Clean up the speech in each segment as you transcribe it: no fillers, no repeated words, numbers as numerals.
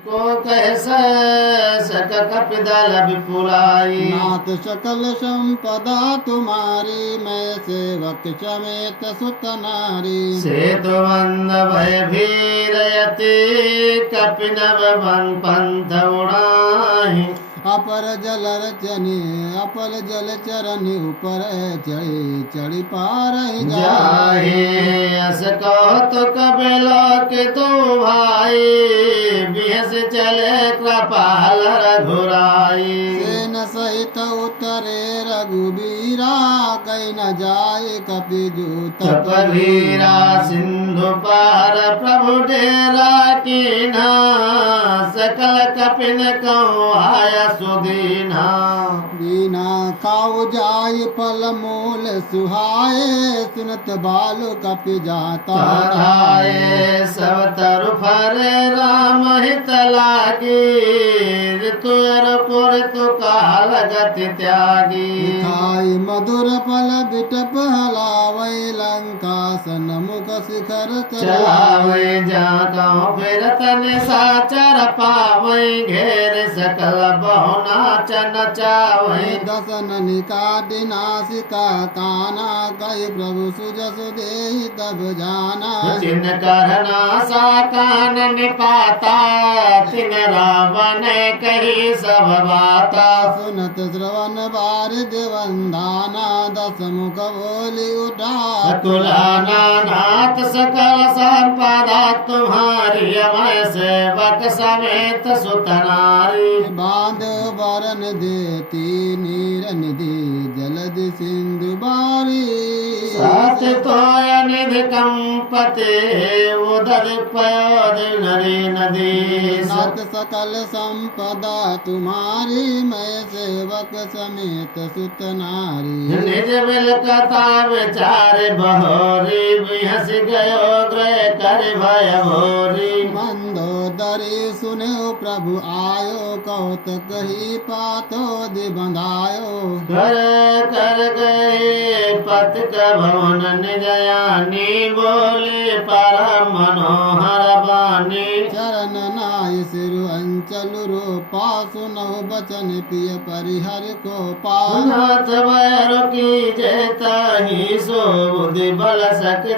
को कैसे सक कपिदल विपुलाई। नाथ सकल संपदा तुम्हारी, मैं सेवक समेत सुत नारी। सेतु बंद भय भीरयति, कपिनव वन पंथ उड़ाहि। अपर जल रचनी अपल जल चरनी, ऊपर चढ़ी चढ़ी पार जाहे अस कहो तो कबिला के दो भाई, बिहस चले कृपाल रघुराई। सेन सहित उतरे रघुबीरा, कहीं न जाए कपि जूत कबीरा सिंधु पार प्रभु डेरा कीन्हा, सकल कपिन कहूँ आया सुदीना। बिना खाऊ जाय फल मूल सुहाए, सुनत बालु कपि जाता ताराए सब तरु फरे राम हित लागी, ऋतु ऋतु काल गति त्यागी। खाई मधुर फल बिटप हलावै, लंका सन्मुख शिखर चलावै जाकौ फिर तन साचर पावै, घेर सकल बहु नाच नचावै। दसन निकाटि नासिका काना, कहि प्रभु सुजस देहि तब जाना। जिन करना सा कानन पाता, तिन रावण कही सब बाता। सुनत श्रवण बार देवंदाना, दस मुख बोली उठा तुलाना नाथ सकल संपदा तुम्हारी, मैं सेवक समेत सुत नारी। बांध बरन देती नीर निधि, जलधि सिंधु बारी। साथ तोय निधि कंपते, उदर पयोद नरी नदी। नाथ सकल संपदा तुम्हारी, मैं सेवक समेत सुत नारी। निज बिल कथा विचार बहोरी, बिहस गयो ग्रह कर भय भोरी। मंदोदरी सुनो प्रभु आयो, कौत कही पातो दि बंधायो। कर कर गए पत भवन निजयानी, बोले परम मनोहर बानी। चरण नाय सिरु अंचल रूपा, सुनो बचन पिय परिहर को पास। नाथ भैर की जेता ही सो, बुद्धि बल सक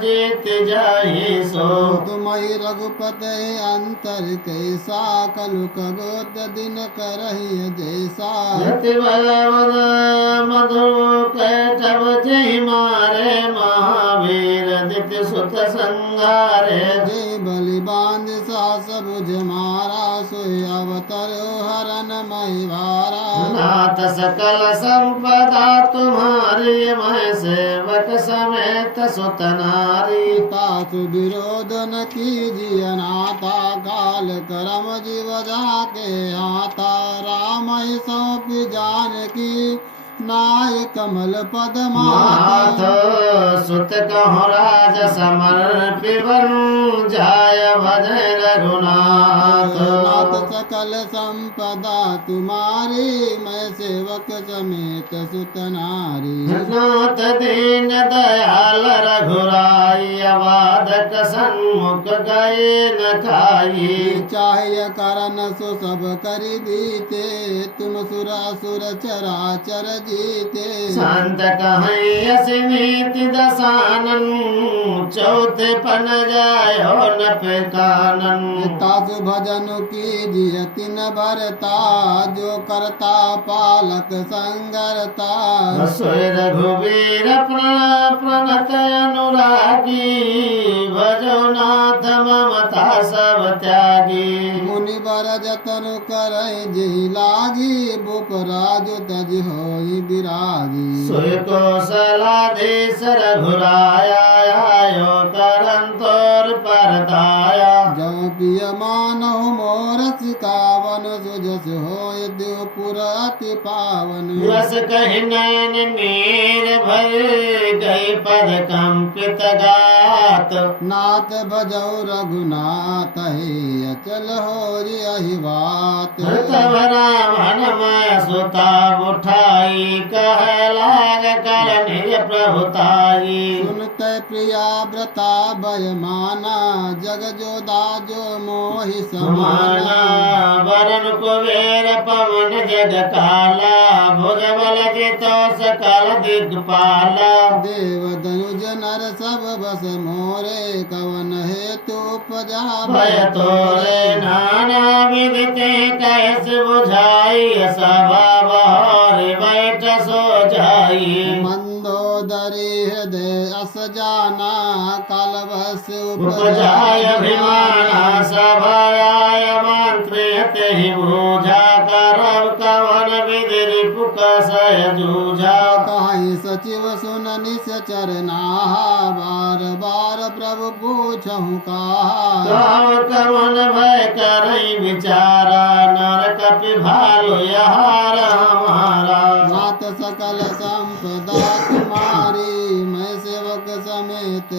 जीत जाहि सो। तुमहि रघुपते अंतर कैसा, कलुक गोद दिन करहि जैसा। यति बल मधु कैटव जहि मारे, महावीर दिति सुत संगारे। जय बलि बांध सास बुझ मारा, सोय अवतर हरन महि भारा। नाथ सकल संपदा तुम्हारी, मैं सेवक समेत सुत नारी। तासु विरोध न कीजिए नाथा, काल करम जीव जाके आता। राम ही सौंप जानकी, नाय कमल पद माथ माथ। सुत कहु राज समर्पिवन, जाय भजय रघुनाथ। नाथ सकल संपदा तुम्हारी, मैं सेवक समेत सुत नारी। नाथ दीन दयाल रघुराई, अबाधक सन्मुख गए न खाई। चाह्य करन सो सब करि बीते, तुम सुर असुर चराचर जीते। संत कहीं असिनीति दसानन, चौथे पन जायो न पे कानन। तासु भजन कीजिए तिन भरता, जो करता पालक संगरता। सोय रघुवीर प्रण प्रणत अनुरागी, भजो नाथ ममता सब त्यागी। मुनि बर जतन करहि जेहि लागी, भूप राजु तज होई विरागी। सोय कौशलाधीश रघुराया, आयो करन तोर परदाया। जौ पिय मानहु मोर सिकावन, सुजस होय देवपुर अति पावन। बस कहि नयन नीर भर, गई पद कंपित गात। नाथ भजौ रघुनाथ, हे अचल होरि अहि बात। तब रावण मैं सुता उठाई, कह लाग कर निज प्रभुताई। सुनते प्रिया व्रता भयमाना जग जो दाजो मोहि समाना समाना वरण कुबेर पवन जग काला भुज बल जितो सकल दिग्पाला देव धनुज नर सब बस मोरे कवन हेतु उपजा भय तोरे नाना विदिते कैसे बुझाई सभा बहर बैठ सो जाई मंदोदरी हृदय अस जाना कालवश उपजाय अभिमाना सभायाय मंत्रियते ही बूझा करब कवन विधि रिपुक सय जूझा कहीं सचिव सुन निश्चर नाहा बार बार प्रभु पूछहु कहा गाँव कवन भय करई विचारा नर कपि भालु यहार हमारा नाथ सकल संपदा तुम्हारी मैं सेवक समेत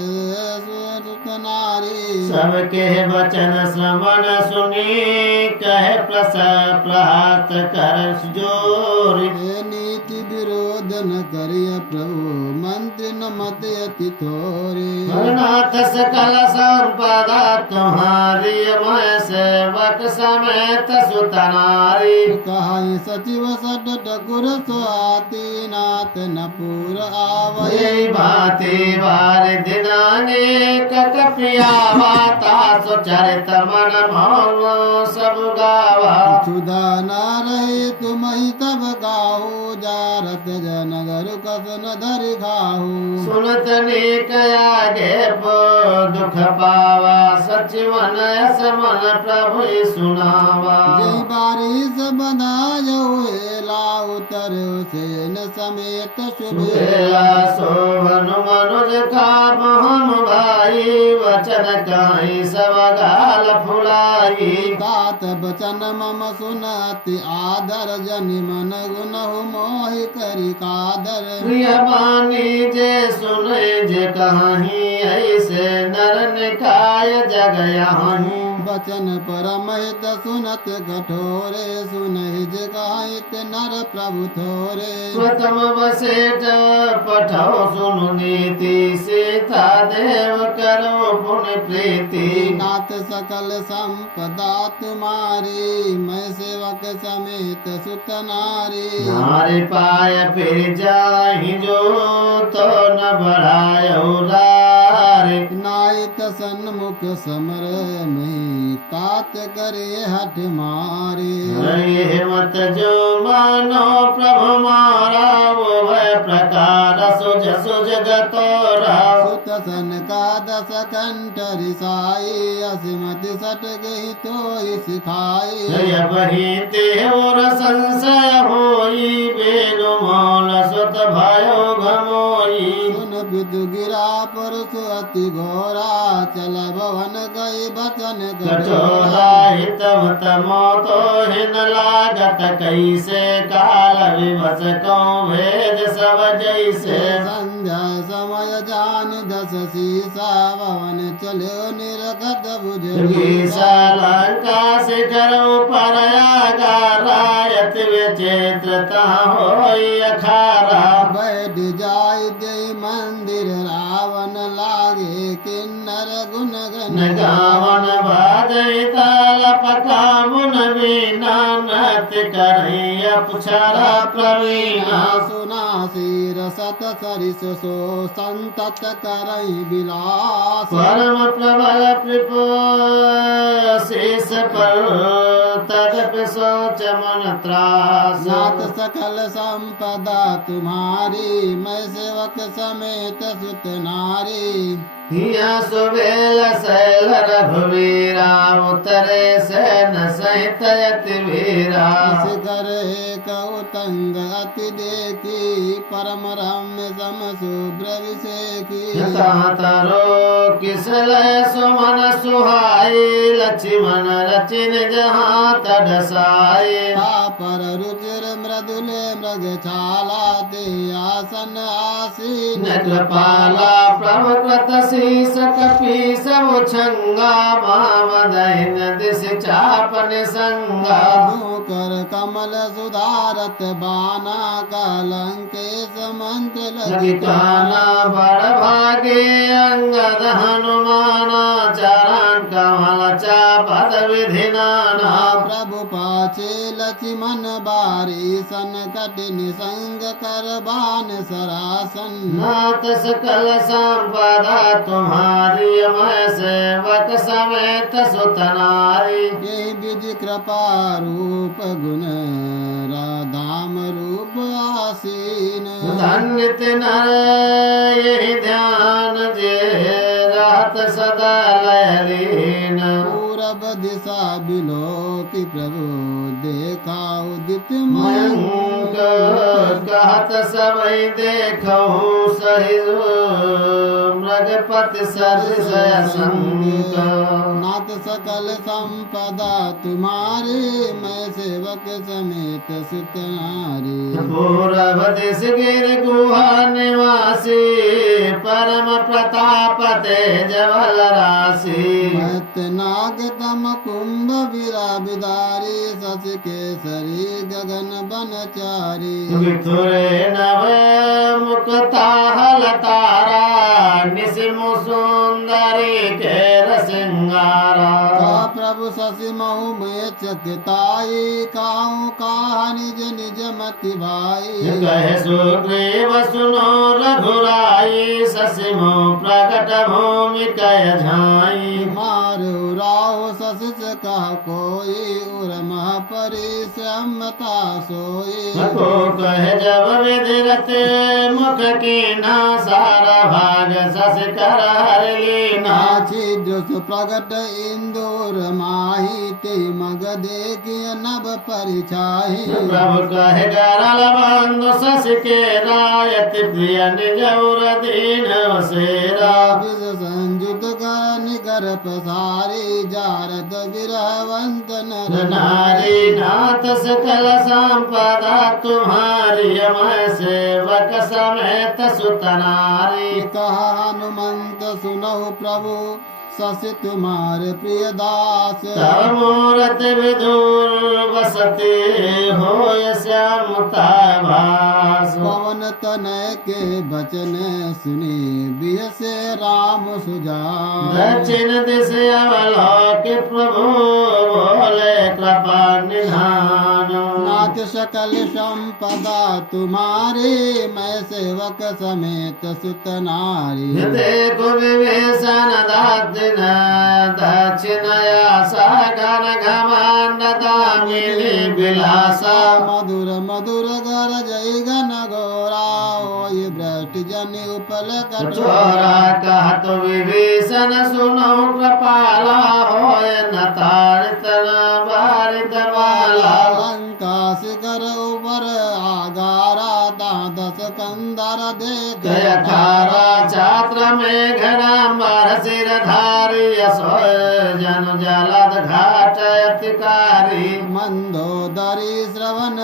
सुत नारी सबके वचन श्रवण सुनी कहे प्रहात कर जोरी हे नीति विरोध न करिय प्रभु मंत्री न मत अति थोरे नाथ सकल संपदा तुम्हारी मैं सेवक समेत सुतनारी कहाई सचिव सड ठकुर सुहाती नाथ न पूर आवै यही भांति बार दिनाने कपिया वाता सुचरित मन मोह सब गावा क्षुधा न रहे तुम ही तब गाहू जारत जनगर कसन धरि खाहू सुनत नीक आगे दुख पावा सचिवन समन प्रभु सुनावा जय बारिश बधायो हेला उतर सेन समेत सुबेला शुभेला शोभन मनुज का मोहन भाई वचन काई सब गाल फुलाई दात बचन मम सुनति आदर जनि मन गुनहु मोहि करि कादर प्रिय बानी जे सुने जे कहाही ऐसे नर निकाय जग यहीं बचन परम हित सुनत कठोरे सुनहि जे कहित नर प्रभु थोरे प्रथम बसेट पठो सुनु नीति सीता देव करो पुण्य प्रीति नाथ सकल संपदा तुम्हारी मैं सेवक समेत सुत नारी नारे पाय फिर जाहि जो तो न बढ़ायो रे नायत सन्मुख समर में तात करे हठ मारे मत जो मानो प्रभु मारा वो वह प्रकार सुज सुज गतोरा सुत सन का दस कंठ रिसाई असिमति सट गई तो सिखाई जय बही तेवर संशय होई बेनु मौल सुत भयो घमोई सुन विदु गिरा परसु अति घोरा चल भवन गई बचन कठोरा हितम तमो तो हिन लागत कैसे काल विवश को भेद सब जैसे संध्या समय जान दस सीसा भवन चलो निरगत बुझ लंका शिखर पर आगारायत विचित्रता होई अखारा बैठ जाय दे मंदिर रावण लागे किन्नर गुण गन गावन बाजै ताल पकामुन बीना नत करई अपछरा प्रवीणा सुना सिर सत सरिस सो संतत करई विलास परम प्रबल प्रभु शेष पर तदप सोच मन त्रास नाथ सकल संपदा तुम्हारी मैं सेवक समेत सुत नारी हिया सुबेल शैल रघुवीरा उतरे सैन सहित यति वीरा शिखर एक उतंग अति देखी परम रम्य सम शुभ्र विषेकी तारो किसलय सुमन सुहाई लक्ष्मण रचिन जहाँ तडसाए पर रुचिर मृदुले मृग छाला ते आसन आसीन कृपाला प्रभु कृत शीस कपी सब छंगा माम दैन दिश चापन संगा कर कमल सुधारत बाना कलंकेश मंत्र लगिकाना बड़ भागे अंगद हनुमाना चरण कमल चापद विधिनाना प्रभु पाचे लक्ष्मण बारी संकट निसंग कर बान सरासन नाथ सकल संपदा तुम्हारी मैं सेवक समेत सुतनारी ये विधि कृपा रूप गुण राधाम रूप आसीन धन्य नर यही ध्यान जे रहत सदा लहरीन पूरब दिशा बिलोकी प्रभु देखा उदित मयंक कहत सबई देखो सही मृगपति सरिस संग नाथ सकल संपदा तुम्हारे मैं सेवक समेत सुत नारी पूरब दिश गिर गुहा निवासी परम प्रताप तेज बल राशि मत नाग तम कुंभ विरा बिदारी शशि केसरी गगन बनचारी विथुरे नव मुक्ता हल तारा निसिमु सुंदरी केर सिंगारा का प्रभु शशि महु में चकिताई काहू कहा निज निज मति भाई कहे सुग्रीव सुनो रघुराई शशिमु प्रकट भूमि कय झाई मारु राहो शशि से कह कोई उर परिश्रमता सोई को कहे जब विधिरत मुख की ना सारा भाग शश कर हर लीना नाची दुस प्रगट इंदुर माही ते मग देखिय नभ परिछाही प्रभु कहे गरल बंधु शश के रायत प्रिय निजौर दीन वसेरा विष संयुत कर निकर पसारी जारद विरहवंत नर नारी नाथ सकल संपदा तुम्हारी मैं सेवक समेत सुतनारी कहा हनुमंत सुनहु प्रभु शशि तुम्हारे प्रिय दास तव मूरत विदुर बसते हो श्यामता भास पवन तनय के बचन सुनी बिह से राम सुजान दक्षिण दिश अवलोक प्रभु बोले कृपा निधान नाथ सकल संपदा तुम्हारे मैं सेवक समेत सुत नारी देखो विभीषण दादिन दक्षिणया सागन घमंड दामिनी विलासा मधुर मधुर गर जय गन गौरा ओय भ्रष्ट जन उपल कठोरा कहत विभीषण सुनो कृपाला होय न तारित न बारित बाला लंका शिखर उपर आगारा दादस कंदर देख जयकारा छात्र में घनांबर सिर धारी सोय जन जलद घाट अतिकारी मंदोदरी श्रवण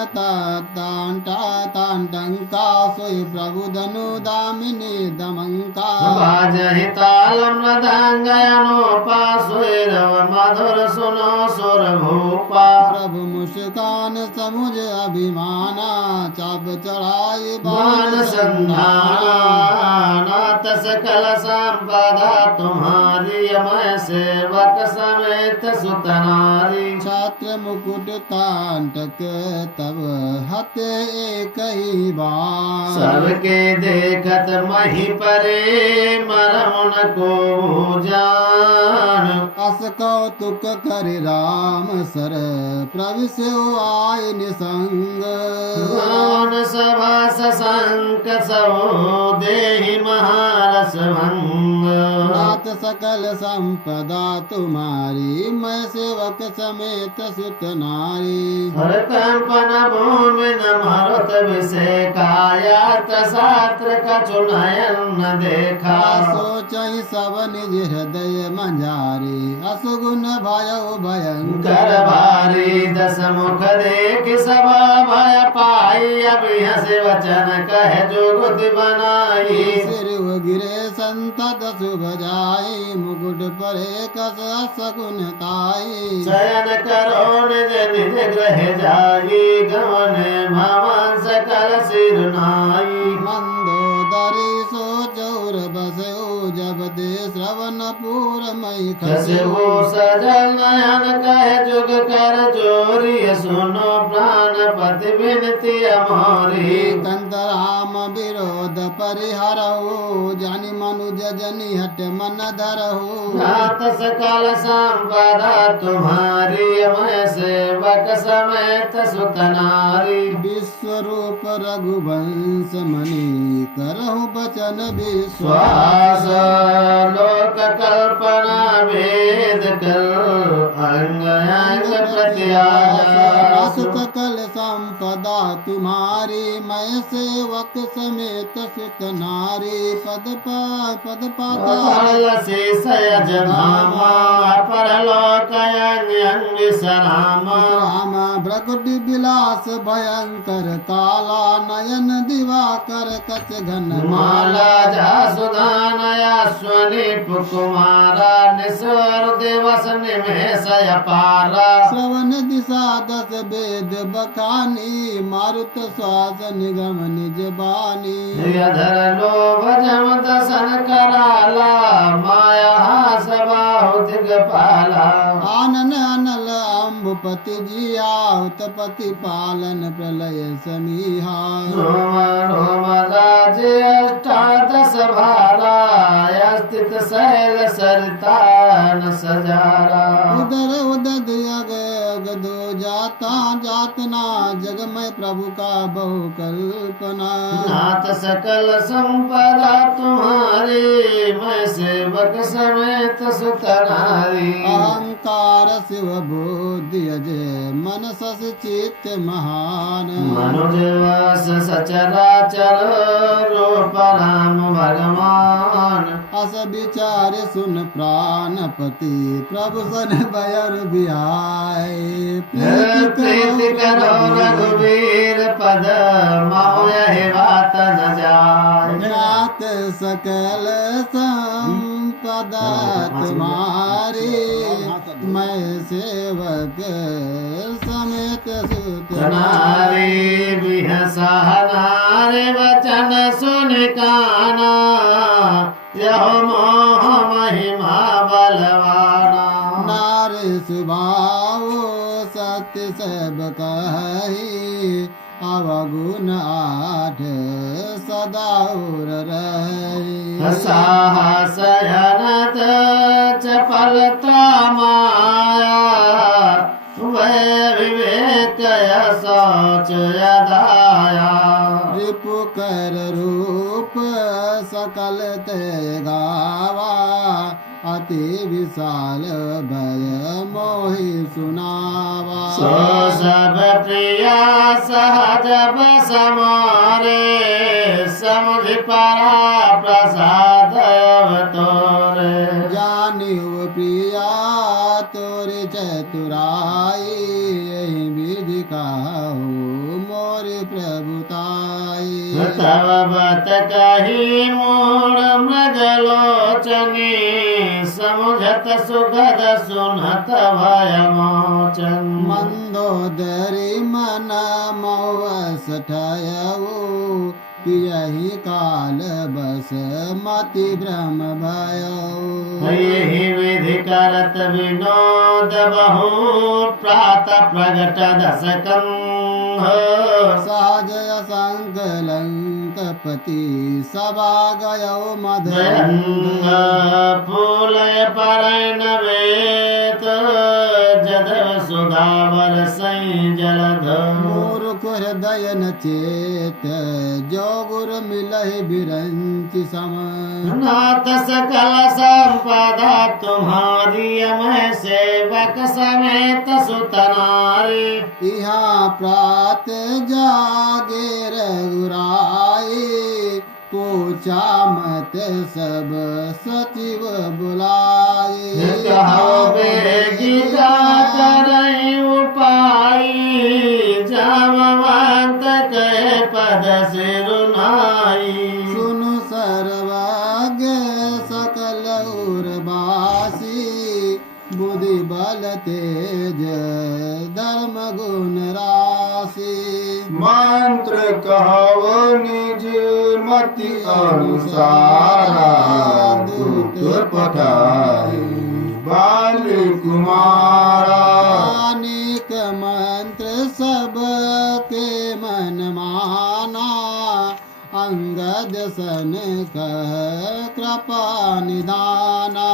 तांटंका सोई प्रभु धनु दामिनी दमंका बाजहि ताल मृदंग अनुपा सुरव मधुर सुनो सुर भूपा प्रभु मुस्कान समुझ अभिमाना चाप चढ़ाई बाण संधाना नाथ सकल संपदा तुम्हारी मैं सेवक समेत सुतनारी छात्र मुकुट तांटक तब हते एक ही बार सबके देखत मही परे मरमुन को जान अस कौतुक कर राम सर प्रभु से आय निसंग कौन सभा सशंक सो देहि महारस भंग नाथ सकल संपदा तुम्हारी मैं सेवक समेत सुत नारी हर कंपन भूमि न मरुत विषेकाया त्रात्र कछु नयन न देखा सोचहि सब निज हृदय मंजारी असुगुण भयो भयंकर कर भारी तुम्हारी दस मुख देख सब भय पाई अब हंस वचन कह जो गुद बनाई सिर गिरे संतत शुभ जाई मुकुट परे कस सकुन ताई शयन करो निज निज ग्रह जाई गवन भवन सकल सिर नाई मंदोदरी सो चौर बसो जब दे श्रवण पूर मई खसहु सजल नयन कह जुग कर जोरी सुनो प्राणपति विनती अमोरी कंत राम विरोध परिहरहु जानि मनुज जनि हट मन धरहु नाथ सकल संपदा तुम्हारी मैं सेवक समेत सुत नारी विश्वरूप रघुवंश मणि करहु बचन श्वास विश्वास लोक कल्पना भेद कर अंग अंग प्रत्यास सकल संपदा तुम्हारी मैं सेवक समेत सुत नारी पद पाताल शेषयज भामा परलोक अंग सरामा राम भ्रकुटि विलास भयंकर काला नयन दिवाकर कच घन माला जासुदानया स्वनि पुकुमारा निस्वर दिवस निमेषय पारा श्रवण दिशा दस वेद बखानी मारुत श्वास निगम निज बानी धर लोभ जम दसन कराला माया सबाहु दिगपाला आनन अनल अम्बुपति जिया उत्पति पालन प्रलय समीहा रोम रोम राज्य अष्टादश भारा स्थित शैल सरिता न सजारा उदर उदद यग यग दो जाता जातना जग में प्रभु का बहु कल्पना नाथ सकल संपदा तुम्हारी मैं सेवक समेत सुत नारी अहंकार शिव बुद्धि अजय मन सस चित्त महान मनुज वस सचराचर रूप राम भगवान अस विचार सुन प्राणपति प्रभु सन बयर बिहाय प्रीति करो रघुवीर पद माओ यही बात न जाय नाथ सकल संपदा तुम्हारी मैं सेवक समेत सुत नारी बिहसहनारे वचन सुन काना यहो मोह महिमा बलवाना नारी सुभाव सत्य सब कही अवगुण आठ सदा उर रही साहसयनत चपलता माया वै विवेक शौच यदाया रिपु कर रूप सकल ते गावा अति विशाल भय मोहि सुनावा सो सब प्रिया सहज बस मोरे समुझ परा प्रसाद अवतोरे जानिव प्रिया तोरे चतुराई यही विधि काहू मोर प्रभुताई तव बत कही मूढ़ मृगलोचनी समुझत सुखद सुनत भय मोचन मंदोदरी मन मौवस ठयऊ यही काल बस मति ब्रह्म भयो यही विधि करत विनोद बहु प्रात प्रगट दशकं सहज संकलंकपति सभा गयो दयंग मदयंग फूलय परैन वेत जद सुधावर सई जलध मूर्ख हृदय न चेत जो गुर मिलहि बिरंचि सम नाथ सकल संपदा तुम्हारी मैं सेवक समेत सुत नारी यहाँ प्रात जागे रघुराई पूछा मत सब सचिव बुलाए कहो बेगी जा करई उप मंत्र कहाव निज मति अनुसारा दूत पठाए बाल कुमारा। अनेक मंत्र सब के मन माना अंगद सन कह कृपा निदाना।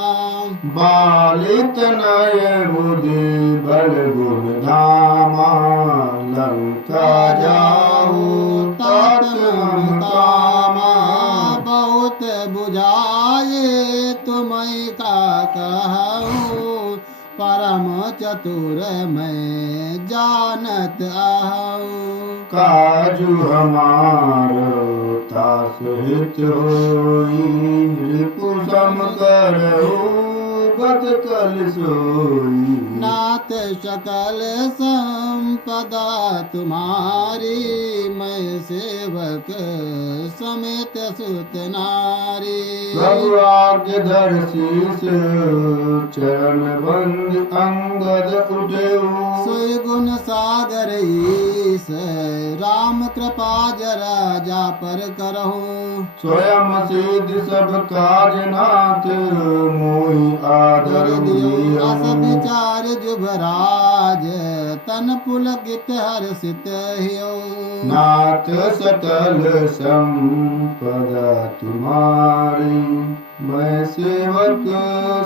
बालित नय बुद्धि बल गुण धामा लंका जाऊ तात मन कामा। बहुत बुझाए तुम्हें का कहूँ परम चतुर मैं जानत आहूँ। काजु हमारो तास हित होई रिपु सम करऊ गत कल सोई। नाथ सकल संपदा तुम्हारी मैं सेवक समेत सुत नारी। प्रभु आज्ञ धर शीस चरण बंद अंगद उठेऊ। सोई गुण सागर ईस राम कृपा जरा जा पर करहु। स्वयं सिद्ध सब काज नाथ मोहि आदर अस दियो। विचार जुभराज तन पुलकित हर्षित ह्यो। नाथ सकल संपदा तुम्हारी मैं सेवक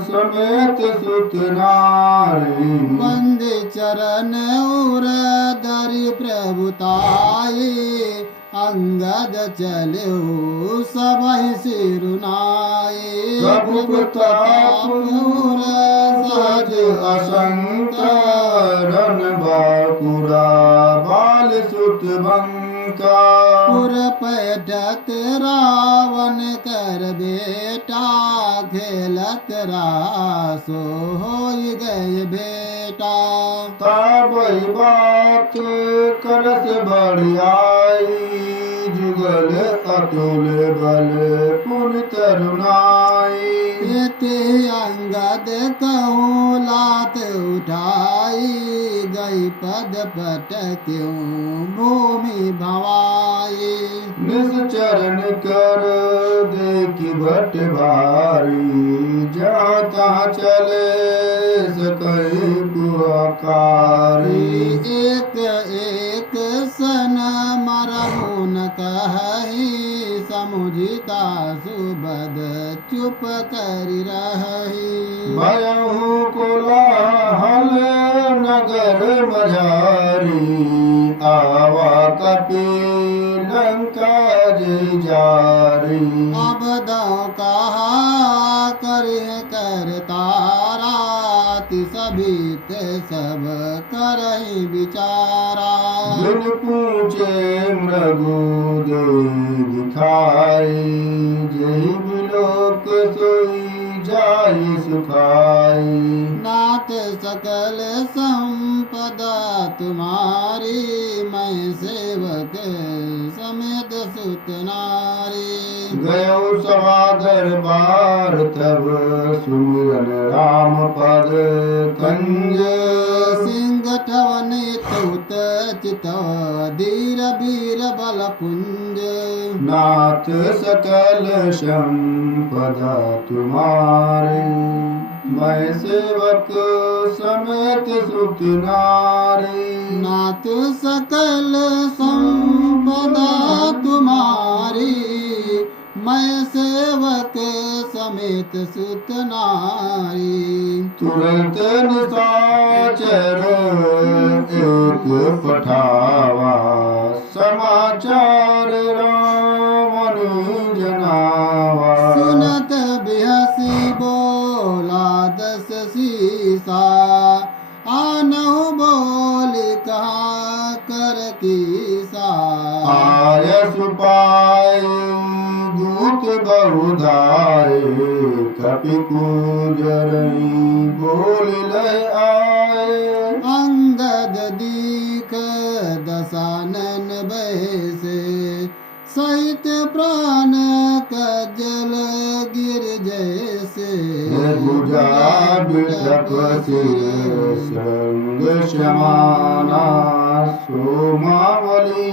समेत सुत नारी। बंदे चरण उर धरि प्रभुताई अंगद चलो सबहि सिरुनाई। प्रभु प्रताप उर सहज असंक रन बाकुरा बाल सुत बंका। पुर पैठत रावण कर बेटा खेलत रासो होई गए बेटा। ताबई बात करस बढ़ियाई जुगल अतुल बल पुन तरुणाई। ते अंगद कहूँ लात उठाई गई पद पट क्यों भूमि भवाई। निश्चरण कर देखी भट भारी जहाँ तहाँ चले सकई पुकारी। एक एक सन मरहु न कहि समुझिता सुबद चुप करि रही। भयहु कोलाहल नगर मझारी आवा कपि लंका जय जारी। अब दो कहा करे कर तारा सबित सब करहि विचारा। बिन पूछे मृगु दे दिखाई जय बिलोक सोई जाय सुखाई। नाथ सकल संपदा तुम्हारी मैं सेवक समेत सुत नारी। गयो सभा दरबार तब सुमिरन राम पद कंज। सिंह ठवन तुत चित धीर वीर बल पुंज। नाथ सकल संपदा तुम्हारी मैं सेवक समेत सुत नारी। नाथ सकल संपदा तुम्हारी मैं सेवक समेत सुत नारी। तुरंत निशाचर एक पठावा समाचार राम जनावा। सुनत बिहसी बोला दस सीसा आनहु बोली कहा कर कीसा। आयस पाए दूत बहुधाय कपि कुजरई बोल लय आए। अंगद दीख दसानन बैसे सहित प्राण कजल गिर जैसे। भुजा बिटप सिर संग क्षमाना सोमावली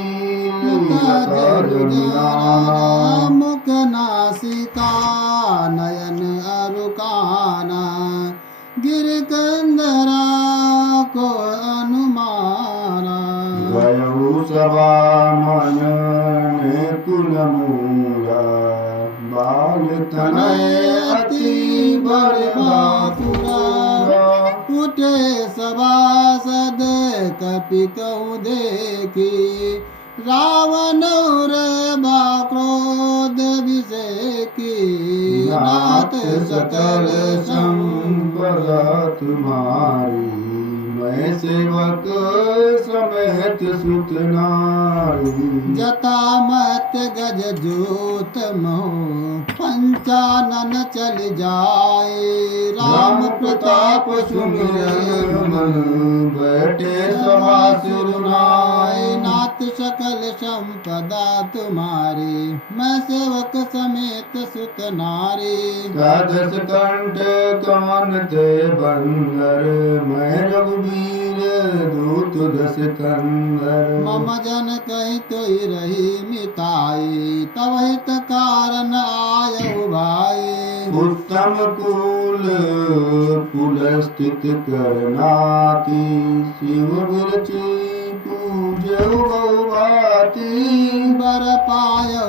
मुख नासिका नयन अरुकाना गिर कंदरा को अनुमाना गयौ सभा मन ने कुल मूला बाल तनय अति बड़बातुरा उठे सभासद कपिकहु देखी रावण रे बा क्रोध विषेकी नाथ सकल संपदा तुम्हारी मैं सेवक समेत सुत नारी जता मत गज जोत मोह पंचानन चल जाए राम प्रताप सुमिरन बैठे सभा सिरुनाए नाथ सकल संपदा तुम्हारी मैं सेवक समेत सुत नारी द्वादश कंठ कान ते बंदर मैं रघुवीर दूत दस कंदर मम जन कही तोई रही मिताई तव हित कारण आयु भाई उत्तम कुल कुल स्थित करनाती शिव विरची पूजौ गौभाती बर पायो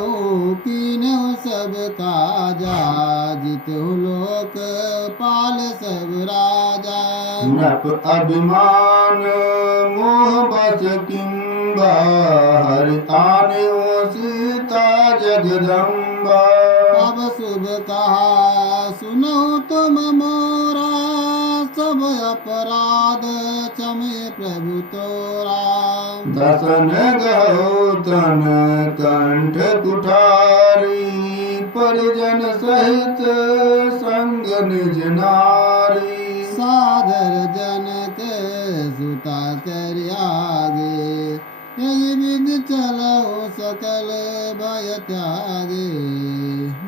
कीन्यो सब काजा जितु लोक पाल सब राजा नप अभिमान मोह बस किंबा हरि आने सीता जगदम्बा अब शुभ कहा सुनो तुम मोरा सब अपराध क्षमे प्रभु तोरा दसन गौतन कंठ कुठारी परिजन सहित संग निज नारी सादर जनक सुता कर आगे यही विध चलो सकल भय त्यागे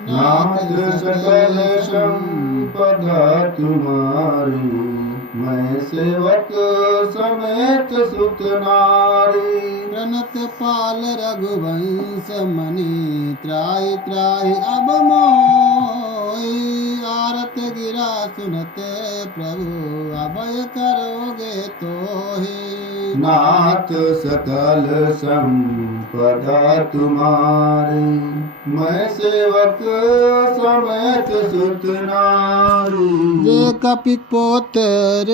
नाथ सकल संपदा तुम्हारी मैं सेवक समेत सुत नारी प्रणत पाल रघुवंश मणि त्राहि त्राहि अब मोहि आरत गिरा सुनत प्रभु अभय करोगे तोहि नाथ सकल संपदा तुम्हारी मैं सेवक समेत सुत नारी जे कपि पोत्र